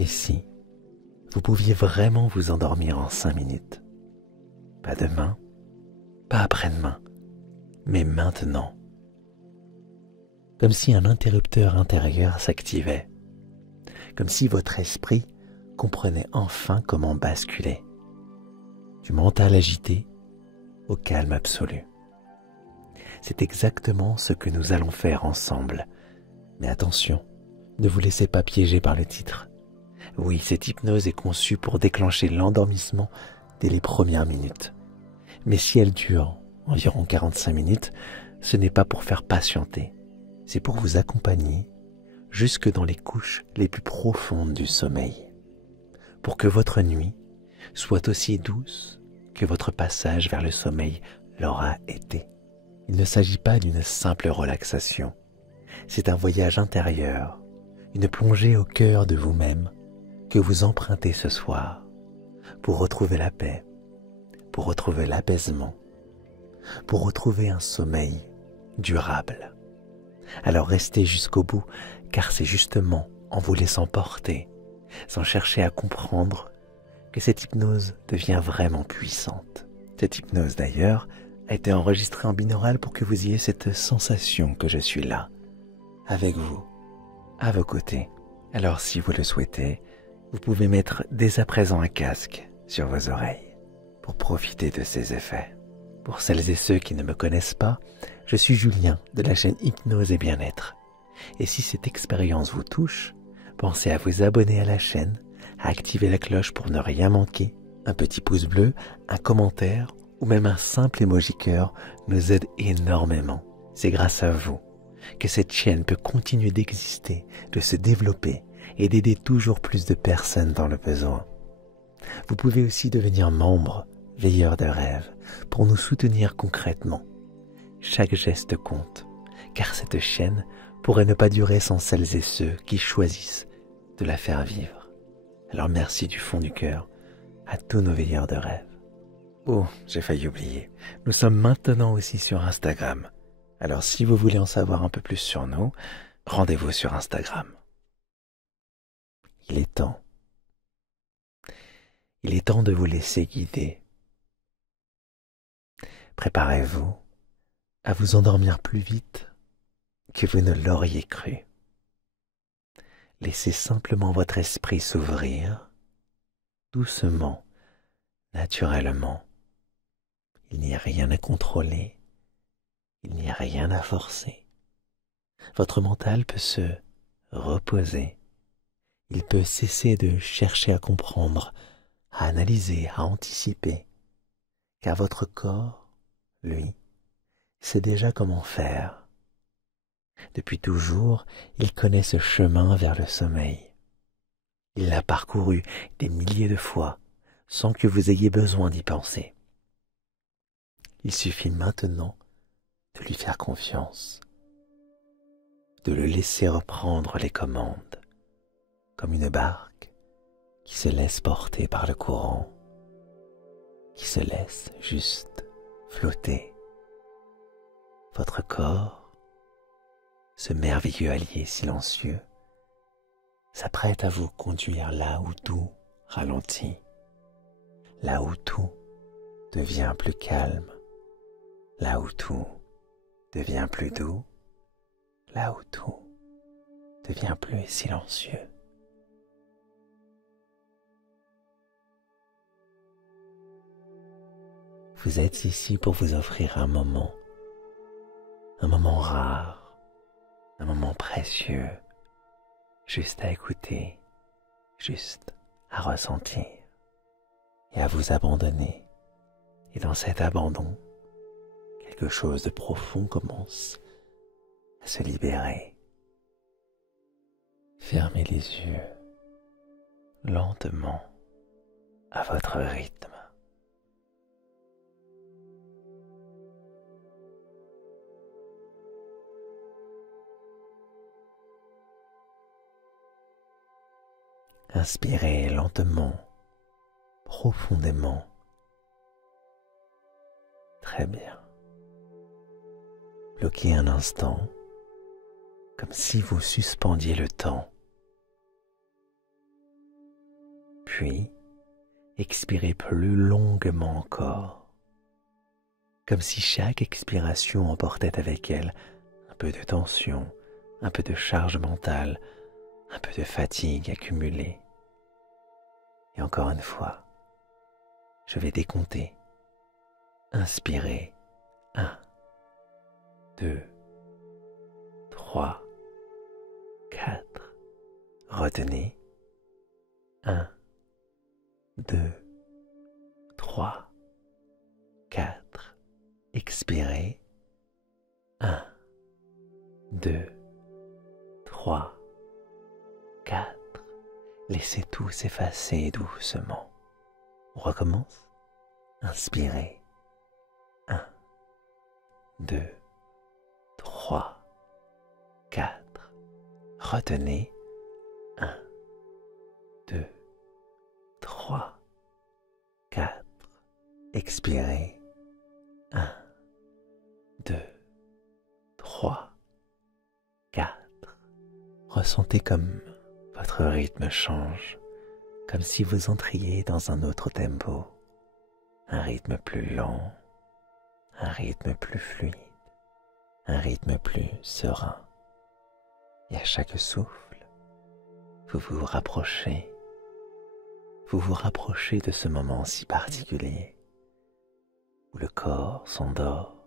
Et si vous pouviez vraiment vous endormir en 5 minutes? Pas demain, pas après-demain, mais maintenant. Comme si un interrupteur intérieur s'activait. Comme si votre esprit comprenait enfin comment basculer. Du mental agité au calme absolu. C'est exactement ce que nous allons faire ensemble. Mais attention, ne vous laissez pas piéger par le titre. Oui, cette hypnose est conçue pour déclencher l'endormissement dès les premières minutes. Mais si elle dure environ 45 minutes, ce n'est pas pour faire patienter. C'est pour vous accompagner jusque dans les couches les plus profondes du sommeil. Pour que votre nuit soit aussi douce que votre passage vers le sommeil l'aura été. Il ne s'agit pas d'une simple relaxation. C'est un voyage intérieur, une plongée au cœur de vous-même que vous empruntez ce soir pour retrouver la paix, pour retrouver l'apaisement, pour retrouver un sommeil durable. Alors restez jusqu'au bout, car c'est justement en vous laissant porter, sans chercher à comprendre, que cette hypnose devient vraiment puissante. Cette hypnose d'ailleurs a été enregistrée en binaural pour que vous ayez cette sensation que je suis là, avec vous, à vos côtés. Alors si vous le souhaitez, vous pouvez mettre dès à présent un casque sur vos oreilles pour profiter de ces effets. Pour celles et ceux qui ne me connaissent pas, je suis Julien de la chaîne Hypnose et Bien-être. Et si cette expérience vous touche, pensez à vous abonner à la chaîne, à activer la cloche pour ne rien manquer. Un petit pouce bleu, un commentaire ou même un simple emoji cœur nous aide énormément. C'est grâce à vous que cette chaîne peut continuer d'exister, de se développer et d'aider toujours plus de personnes dans le besoin. Vous pouvez aussi devenir membre, veilleur de rêve, pour nous soutenir concrètement. Chaque geste compte, car cette chaîne pourrait ne pas durer sans celles et ceux qui choisissent de la faire vivre. Alors merci du fond du cœur à tous nos veilleurs de rêve. Oh, j'ai failli oublier, nous sommes maintenant aussi sur Instagram. Alors si vous voulez en savoir un peu plus sur nous, rendez-vous sur Instagram. Il est temps. Il est temps de vous laisser guider. Préparez-vous à vous endormir plus vite que vous ne l'auriez cru. Laissez simplement votre esprit s'ouvrir, doucement, naturellement. Il n'y a rien à contrôler, il n'y a rien à forcer. Votre mental peut se reposer. Il peut cesser de chercher à comprendre, à analyser, à anticiper. Car votre corps, lui, sait déjà comment faire. Depuis toujours, il connaît ce chemin vers le sommeil. Il l'a parcouru des milliers de fois, sans que vous ayez besoin d'y penser. Il suffit maintenant de lui faire confiance, de le laisser reprendre les commandes, comme une barque qui se laisse porter par le courant, qui se laisse juste flotter. Votre corps, ce merveilleux allié silencieux, s'apprête à vous conduire là où tout ralentit, là où tout devient plus calme, là où tout devient plus doux, là où tout devient plus silencieux. Vous êtes ici pour vous offrir un moment rare, un moment précieux, juste à écouter, juste à ressentir et à vous abandonner. Et dans cet abandon, quelque chose de profond commence à se libérer. Fermez les yeux lentement à votre rythme. Inspirez lentement, profondément. Très bien. Bloquez un instant, comme si vous suspendiez le temps. Puis, expirez plus longuement encore, comme si chaque expiration emportait avec elle un peu de tension, un peu de charge mentale, un peu de fatigue accumulée. Et encore une fois, je vais décompter. Inspirez. 1, 2, 3, 4. Retenez. 1, 2, 3, 4. Expirez. 1, 2, 3, 4. Laissez tout s'effacer doucement. On recommence. Inspirez. 1, 2, 3, 4. Retenez. 1, 2, 3, 4. Expirez. 1, 2, 3, 4. Ressentez comme votre rythme change, comme si vous entriez dans un autre tempo, un rythme plus lent, un rythme plus fluide, un rythme plus serein. Et à chaque souffle, vous vous rapprochez de ce moment si particulier où le corps s'endort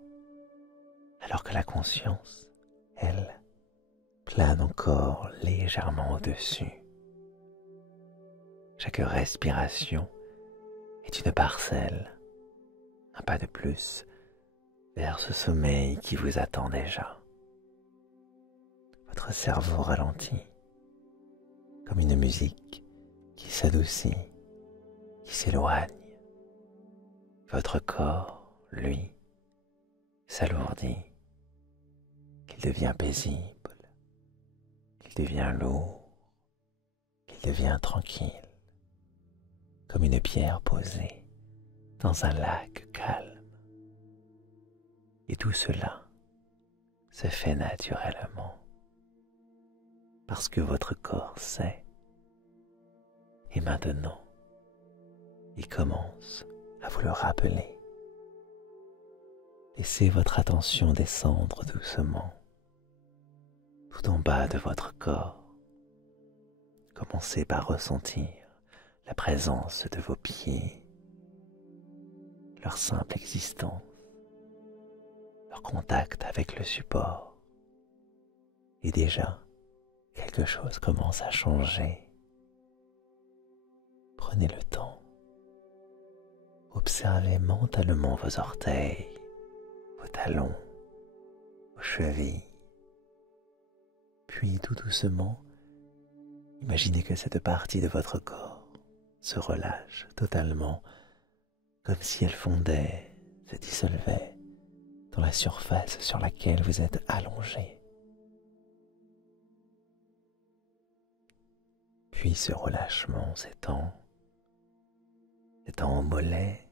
alors que la conscience, elle, plane encore légèrement au-dessus. Chaque respiration est une parcelle, un pas de plus vers ce sommeil qui vous attend déjà. Votre cerveau ralentit, comme une musique qui s'adoucit, qui s'éloigne. Votre corps, lui, s'alourdit, qu'il devient paisible, qu'il devient lourd, qu'il devient tranquille, comme une pierre posée dans un lac calme. Et tout cela se fait naturellement, parce que votre corps sait. Et maintenant, il commence à vous le rappeler. Laissez votre attention descendre doucement, tout en bas de votre corps. Commencez par ressentir la présence de vos pieds, leur simple existence, leur contact avec le support. Et déjà, quelque chose commence à changer. Prenez le temps. Observez mentalement vos orteils, vos talons, vos chevilles. Puis tout doucement, imaginez que cette partie de votre corps se relâche totalement, comme si elle fondait, se dissolvait dans la surface sur laquelle vous êtes allongé. Puis ce relâchement s'étend aux mollets.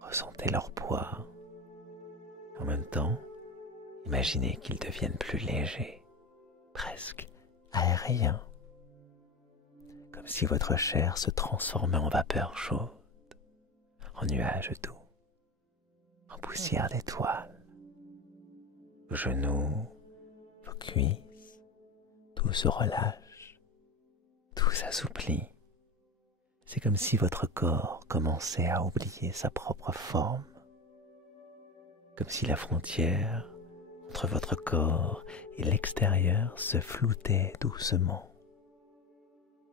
Ressentez leur poids. En même temps, imaginez qu'ils deviennent plus légers, presque aériens, comme si votre chair se transformait en vapeur chaude, en nuages doux, en poussière d'étoiles. Vos genoux, vos cuisses, tout se relâche, tout s'assouplit. C'est comme si votre corps commençait à oublier sa propre forme, comme si la frontière entre votre corps et l'extérieur se floutait doucement.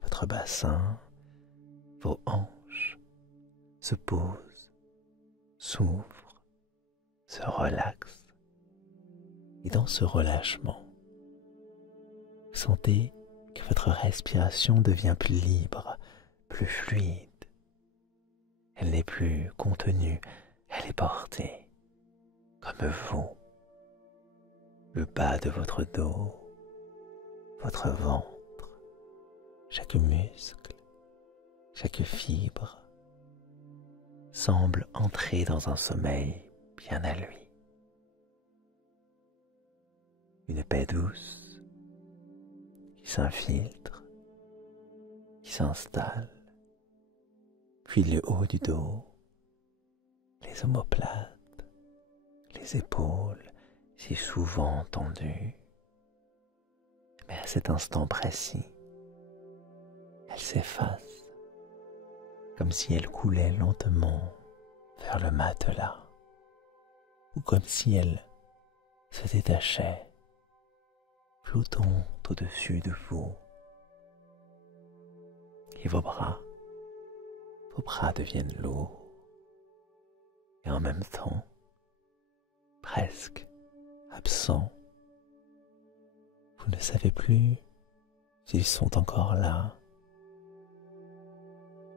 Votre bassin, vos hanches se posent, s'ouvrent, se relaxent. Et dans ce relâchement, vous sentez que votre respiration devient plus libre, plus fluide. Elle n'est plus contenue, elle est portée, comme vous. Le bas de votre dos, votre ventre, chaque muscle, chaque fibre semble entrer dans un sommeil bien à lui. Une paix douce qui s'infiltre qui s'installe, puis le haut du dos, les omoplates, les épaules si souvent tendues. Mais à cet instant précis, elles s'effacent, comme si elles coulaient lentement vers le matelas, ou comme si elles se détachaient, flottant au-dessus de vous. Et vos bras deviennent lourds, et en même temps, presque absents. Vous ne savez plus s'ils sont encore là.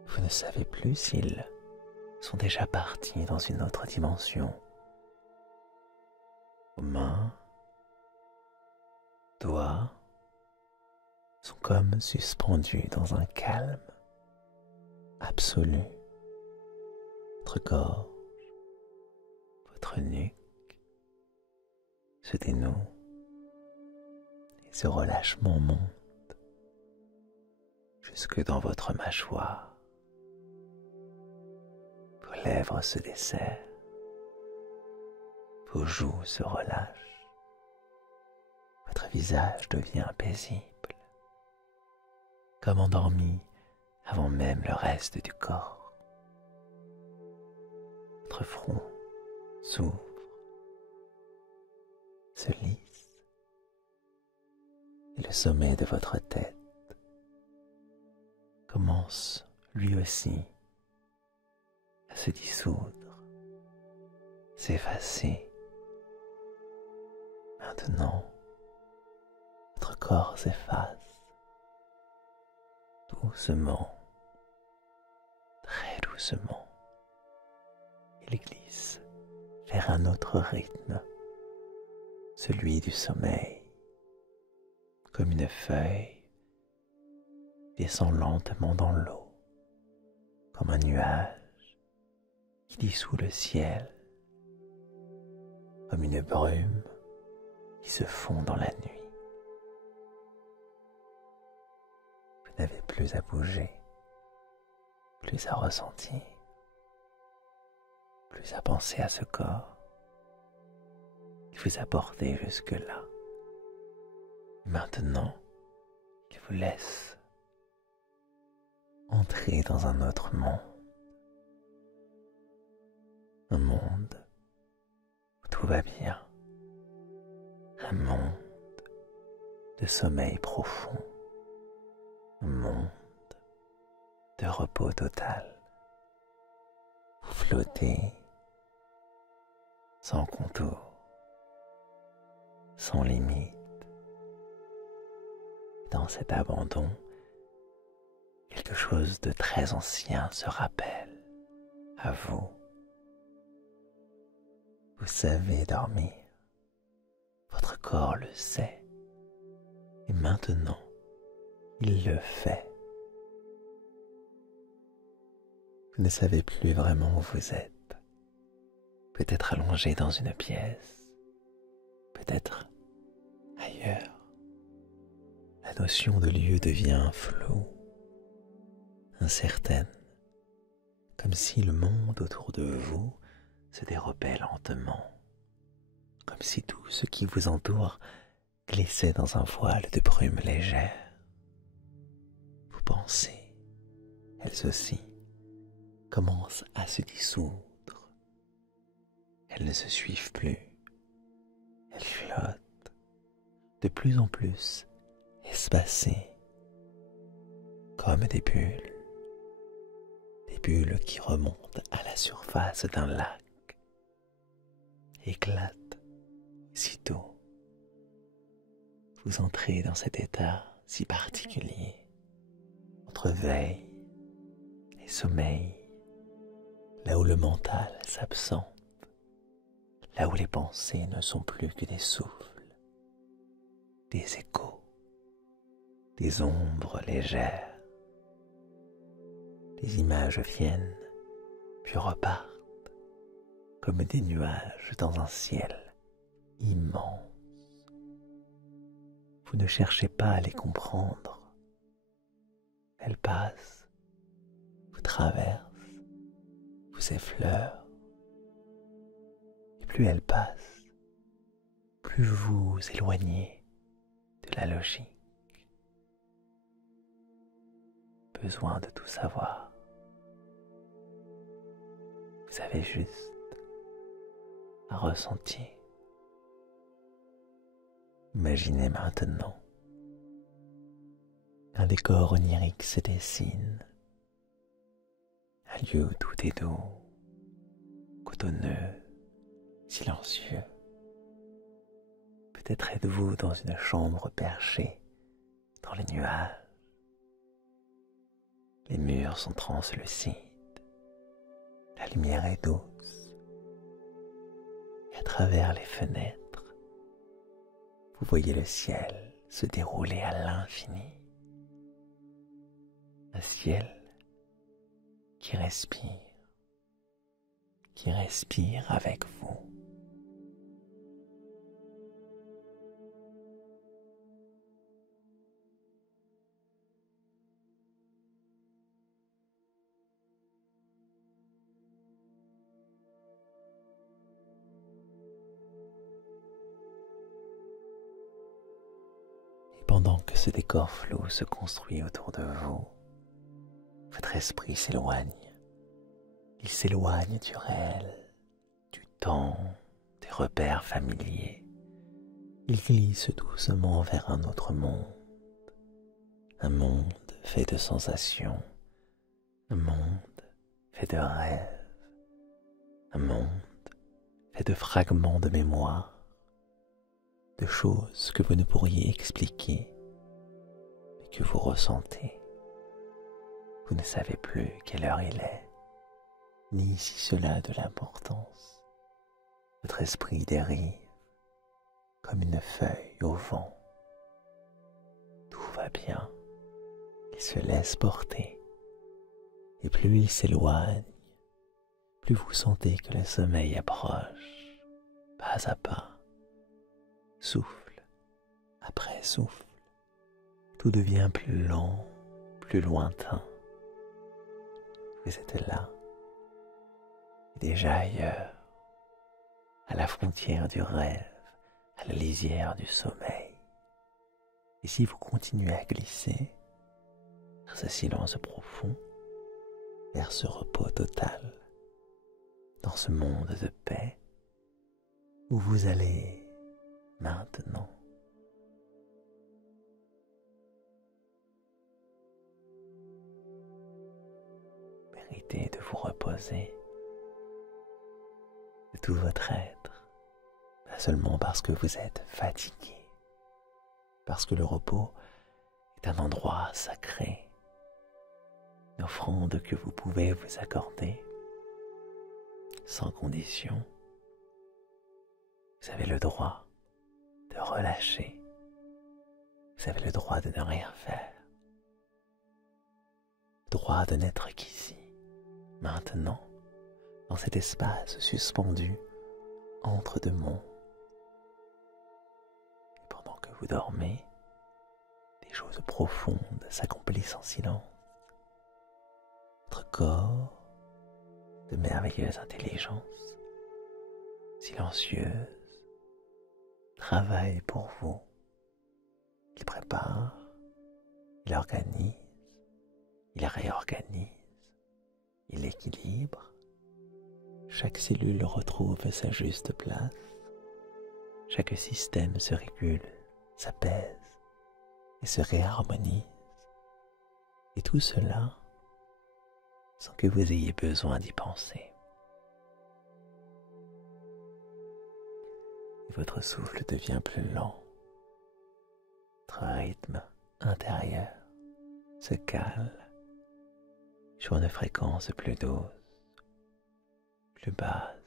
Vous ne savez plus s'ils sont déjà partis dans une autre dimension. Vos mains, doigts sont comme suspendus dans un calme absolu. Votre gorge, votre nuque se dénoue et ce relâchement monte jusque dans votre mâchoire. Vos lèvres se desserrent, vos joues se relâchent, votre visage devient paisible, comme endormi avant même le reste du corps. Votre front s'ouvre, se lisse, et le sommet de votre tête commence lui aussi à se dissoudre, s'effacer. Maintenant, votre corps s'efface doucement, très doucement. Il glisse vers un autre rythme, celui du sommeil, comme une feuille descend lentement dans l'eau, comme un nuage qui dissout le ciel, comme une brume qui se fond dans la nuit. Vous n'avez plus à bouger, plus à ressentir, plus à penser à ce corps qui vous a porté jusque-là. Maintenant, il vous laisse entrer dans un autre monde. Un monde où tout va bien. Un monde de sommeil profond. Un monde de repos total. Vous flottez sans contour, sans limite. Dans cet abandon, quelque chose de très ancien se rappelle à vous. Vous savez dormir, votre corps le sait, et maintenant, il le fait. Vous ne savez plus vraiment où vous êtes, peut-être allongé dans une pièce, peut-être ailleurs. La notion de lieu devient floue, incertaine, comme si le monde autour de vous se dérobait lentement, comme si tout ce qui vous entoure glissait dans un voile de brume légère. Vos pensées, elles aussi, commencent à se dissoudre. Elles ne se suivent plus, elles flottent de plus en plus, espacées, comme des bulles qui remontent à la surface d'un lac, éclatent aussitôt. Vous entrez dans cet état si particulier, entre veille et sommeil, là où le mental s'absente, là où les pensées ne sont plus que des souffles, des échos, des ombres légères. Les images viennent, puis repartent, comme des nuages dans un ciel immense. Vous ne cherchez pas à les comprendre. Elle passe, vous traverse, vous effleure. Et plus elle passe, plus vous vous éloignez de la logique. Besoin de tout savoir. Vous avez juste à ressentir. Imaginez maintenant un décor onirique se dessine, un lieu où tout est doux, cotonneux, silencieux. Peut-être êtes-vous dans une chambre perchée dans les nuages. Les murs sont translucides, la lumière est douce, et à travers les fenêtres, vous voyez le ciel se dérouler à l'infini. Un ciel qui respire avec vous. Et pendant que ce décor flou se construit autour de vous, votre esprit s'éloigne. Il s'éloigne du réel, du temps, des repères familiers. Il glisse doucement vers un autre monde. Un monde fait de sensations, un monde fait de rêves, un monde fait de fragments de mémoire, de choses que vous ne pourriez expliquer, mais que vous ressentez. Vous ne savez plus quelle heure il est, ni si cela a de l'importance. Votre esprit dérive comme une feuille au vent. Tout va bien, il se laisse porter, et plus il s'éloigne, plus vous sentez que le sommeil approche, pas à pas, souffle après souffle. Tout devient plus lent, plus lointain. Vous êtes là, déjà ailleurs, à la frontière du rêve, à la lisière du sommeil. Et si vous continuez à glisser vers ce silence profond, vers ce repos total, dans ce monde de paix, où vous allez maintenant. Méritez de vous reposer de tout votre être, pas seulement parce que vous êtes fatigué, parce que le repos est un endroit sacré, une offrande que vous pouvez vous accorder sans condition. Vous avez le droit de relâcher, vous avez le droit de ne rien faire, le droit de n'être qu'ici, maintenant, dans cet espace suspendu entre deux mondes. Et pendant que vous dormez, des choses profondes s'accomplissent en silence. Votre corps, de merveilleuse intelligence, silencieuse, travaille pour vous. Il prépare, il organise, il réorganise, il équilibre. Chaque cellule retrouve sa juste place. Chaque système se régule, s'apaise et se réharmonise. Et tout cela sans que vous ayez besoin d'y penser. Et votre souffle devient plus lent. Votre rythme intérieur se cale sur une fréquence plus douce, plus basse.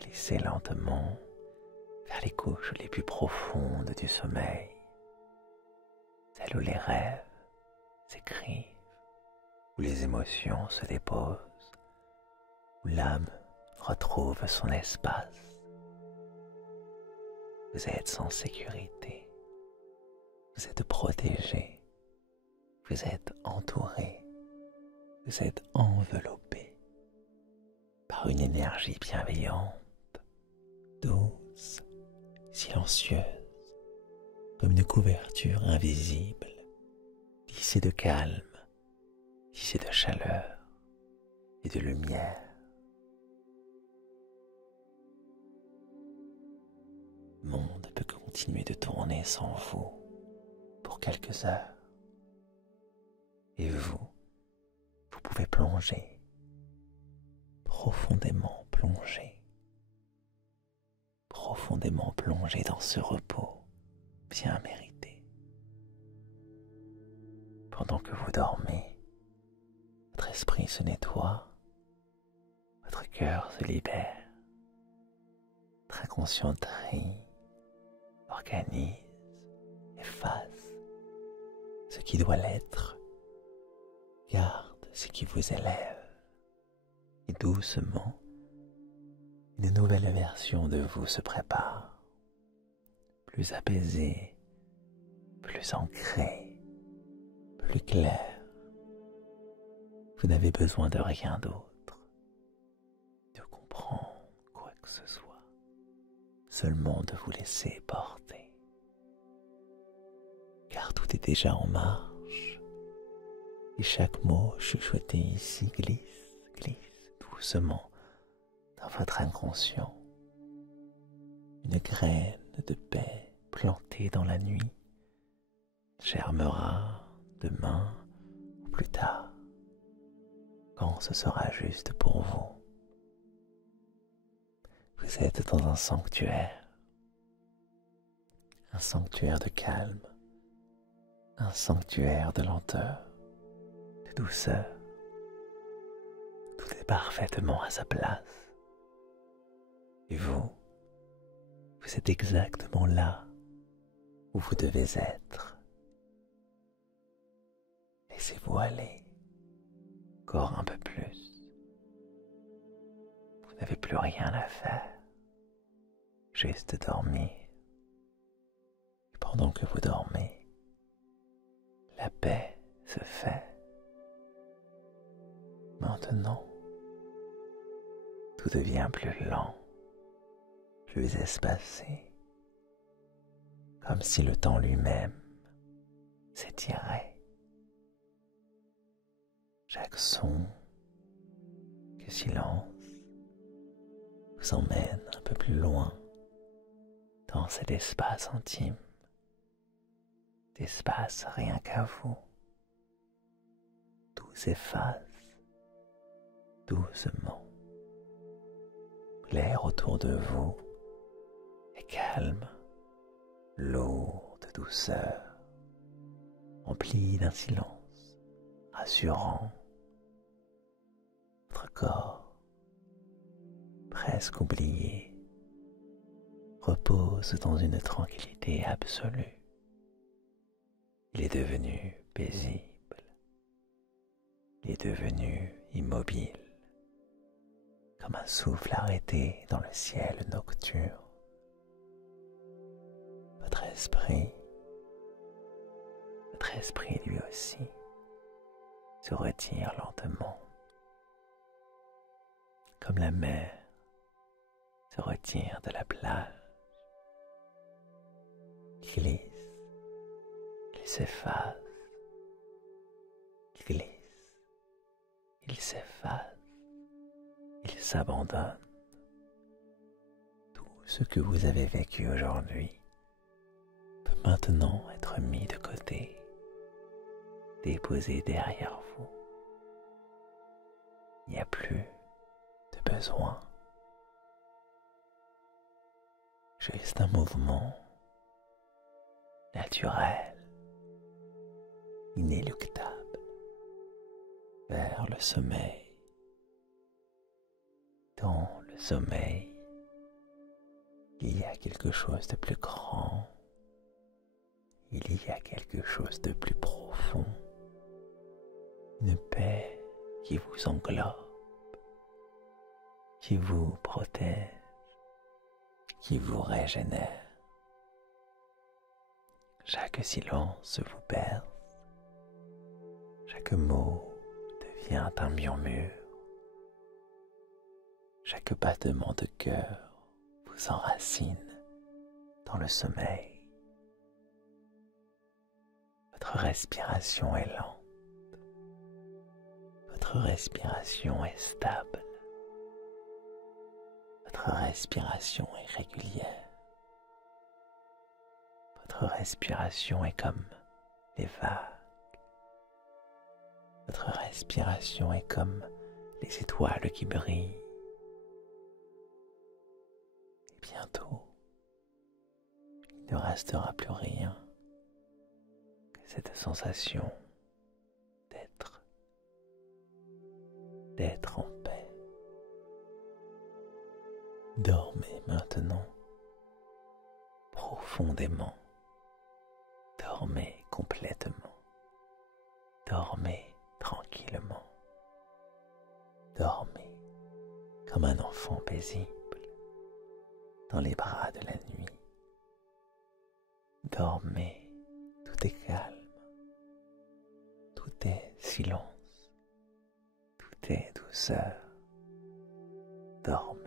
Glissez lentement vers les couches les plus profondes du sommeil, celles où les rêves s'écrivent, où les émotions se déposent, où l'âme retrouve son espace. Vous êtes en sécurité, vous êtes protégé, Vous êtes entouré, vous êtes enveloppé par une énergie bienveillante, douce, silencieuse, comme une couverture invisible, tissée de calme, tissée de chaleur et de lumière. Le monde peut continuer de tourner sans vous pour quelques heures. Et vous pouvez plonger, profondément plonger dans ce repos bien mérité. Pendant que vous dormez, votre esprit se nettoie, votre cœur se libère, votre inconscient trie, organise, efface ce qui doit l'être, garde ce qui vous élève, et doucement, une nouvelle version de vous se prépare, plus apaisée, plus ancrée, plus claire. Vous n'avez besoin de rien d'autre, de comprendre quoi que ce soit, seulement de vous laisser porter. Car tout est déjà en marche, et chaque mot chuchoté ici glisse doucement dans votre inconscient. Une graine de paix plantée dans la nuit germera demain ou plus tard, quand ce sera juste pour vous. Vous êtes dans un sanctuaire de calme, un sanctuaire de lenteur, de douceur. Tout est parfaitement à sa place. Et vous êtes exactement là où vous devez être. Laissez-vous aller, encore un peu plus. Vous n'avez plus rien à faire, juste dormir. Et pendant que vous dormez, la paix se fait. Maintenant, tout devient plus lent, plus espacé, comme si le temps lui-même s'étirait. Chaque son, que silence, vous emmène un peu plus loin dans cet espace intime, d'espace rien qu'à vous. Tout s'efface doucement. L'air autour de vous est calme, lourd de douceur, rempli d'un silence rassurant. Votre corps, presque oublié, repose dans une tranquillité absolue. Il est devenu paisible. Il est devenu immobile, comme un souffle arrêté dans le ciel nocturne. Votre esprit lui aussi, se retire lentement, comme la mer se retire de la plage. Il glisse, il s'efface, il glisse, il s'efface, il s'abandonne. Tout ce que vous avez vécu aujourd'hui peut maintenant être mis de côté, déposé derrière vous. Il n'y a plus de besoin. Juste un mouvement naturel, inéluctable, vers le sommeil. Dans le sommeil, il y a quelque chose de plus grand, il y a quelque chose de plus profond, une paix qui vous englobe, qui vous protège, qui vous régénère. Chaque silence vous berce, Chaque mot devient un murmure. Chaque battement de cœur vous enracine dans le sommeil. Votre respiration est lente. Votre respiration est stable. Votre respiration est régulière. Votre respiration est comme les vagues. Votre respiration est comme les étoiles qui brillent. Et bientôt, il ne restera plus rien que cette sensation d'être en paix. Dormez maintenant profondément. Dormez complètement. Dormez tranquillement. Dormez comme un enfant paisible dans les bras de la nuit. Dormez, tout est calme, tout est silence, tout est douceur. Dormez.